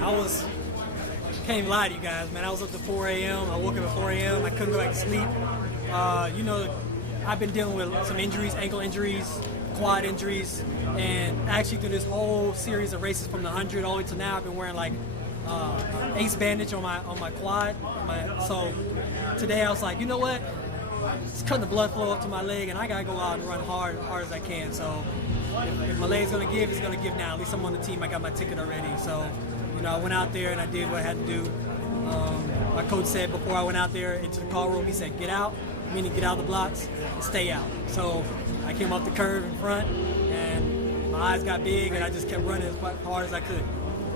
man, can't even lie to you guys, man. I was up to 4 a.m. I woke up at 4 a.m. I couldn't go back to sleep. You know, I've been dealing with some injuries, ankle injuries, quad injuries, and actually through this whole series of races from the 100 all the way to now, I've been wearing like ace bandage on my quad. So today I was like, you know what? It's cutting the blood flow up to my leg, and I gotta go out and run hard as I can. So if my leg's gonna give, it's gonna give now. At least I'm on the team. I got my ticket already. So you know, I went out there and I did what I had to do. My coach said before I went out there into the call room, he said, "Get out," meaning get out of the blocks and stay out. So I came off the curve in front, and my eyes got big, and I just kept running as hard as I could.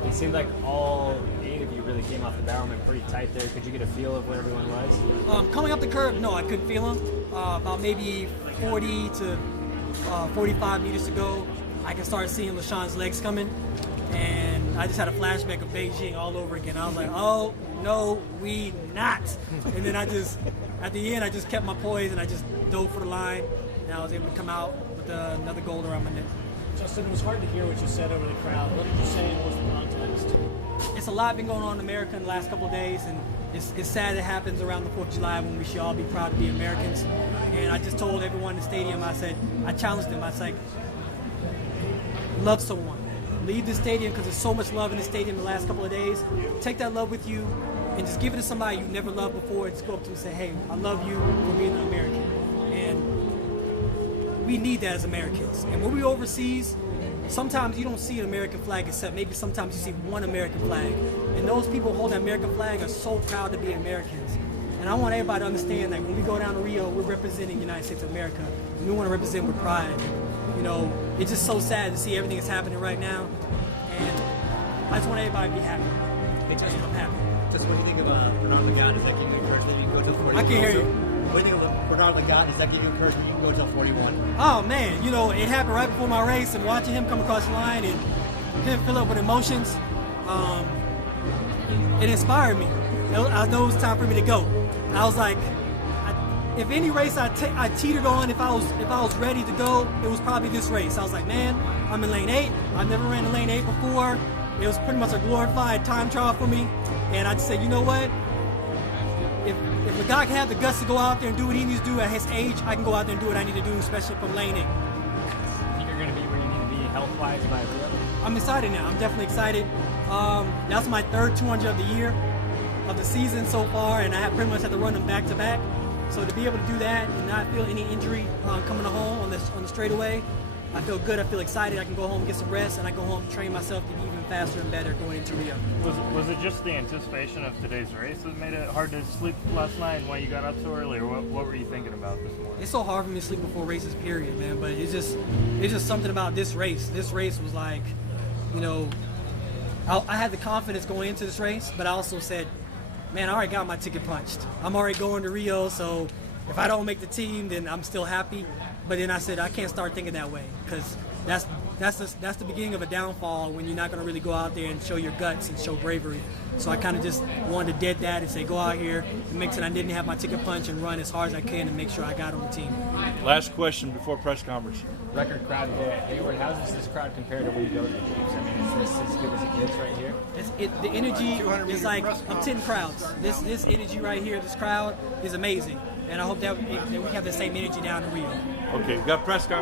It seemed like all 8 of you really came off the barrelman pretty tight there. Could you get a feel of where everyone was? Coming up the curve, no, I couldn't feel them. About maybe 40 to 45 meters to go, I can start seeing LaShawn's legs coming, and I just had a flashback of Beijing all over again. I was like, oh, no, we not. And then at the end, I just kept my poise, and I just dove for the line, and I was able to come out with another gold around my neck. Justin, it was hard to hear what you said over the crowd. What did you say, and what was the context? It's a lot been going on in America in the last couple of days, and it's sad it happens around the 4th of July when we should all be proud to be Americans. And I just told everyone in the stadium, I challenged them. I was like, love someone. Leave the stadium, because there's so much love in the stadium the last couple of days. Take that love with you and just give it to somebody you never loved before, and just go up to them and say, hey, I love you for being an American. And we need that as Americans. And when we overseas, sometimes you don't see an American flag except maybe sometimes you see one American flag. And those people holding that American flag are so proud to be Americans. And I want everybody to understand that when we go down to Rio, we're representing the United States of America. And we want to represent with pride. You know, it's just so sad to see everything that's happening right now. And I just want everybody to be happy. I'm happy. Just what do you think of Bernard Lagat? Is that giving you encouragement you can go till 41? I can't hear you. What do you think of Bernard Lagat? Is that giving you encouragement you can go till 41? Oh man, you know, it happened right before my race, and watching him come across the line and him fill up with emotions, it inspired me. I know it was time for me to go. I was like, if any race I teetered on, if I was ready to go, it was probably this race. I was like, man, I'm in lane 8. I've never ran in lane 8 before. It was pretty much a glorified time trial for me, and I just said, you know what? If Lagat can have the guts to go out there and do what he needs to do at his age, I can go out there and do what I need to do, especially from lane 8. You think you're going to be where you need to be health-wise by Rio? I'm excited now. I'm definitely excited. That's my third 200 of the year, of the season so far, and I have pretty much had to run them back-to-back. So to be able to do that and not feel any injury coming home on the straightaway, I feel good. I feel excited. I can go home and get some rest, and I go home and train myself to be even faster and better going into Rio. Was it just the anticipation of today's race that made it hard to sleep last night and why you got up so early, or what were you thinking about this morning? It's so hard for me to sleep before races, period, man. But it's just something about this race. This race was like, you know, I had the confidence going into this race, but I also said, man, I already got my ticket punched. I'm already going to Rio, so if I don't make the team, then I'm still happy. But then I said, I can't start thinking that way, because that's the beginning of a downfall when you're not going to really go out there and show your guts and show bravery. So I kind of just wanted to dead that and say, go out here and make sure I didn't have my ticket punch and run as hard as I can and make sure I got on the team. Last question before press conference. Record crowd today at Hayward. How does this crowd compare to when you go to the games? I mean, is this as good as it gets right here? The energy is like of 10 crowds. This energy right here, this crowd is amazing. And I hope that we have the same energy down in Rio. Okay, we've got press conference.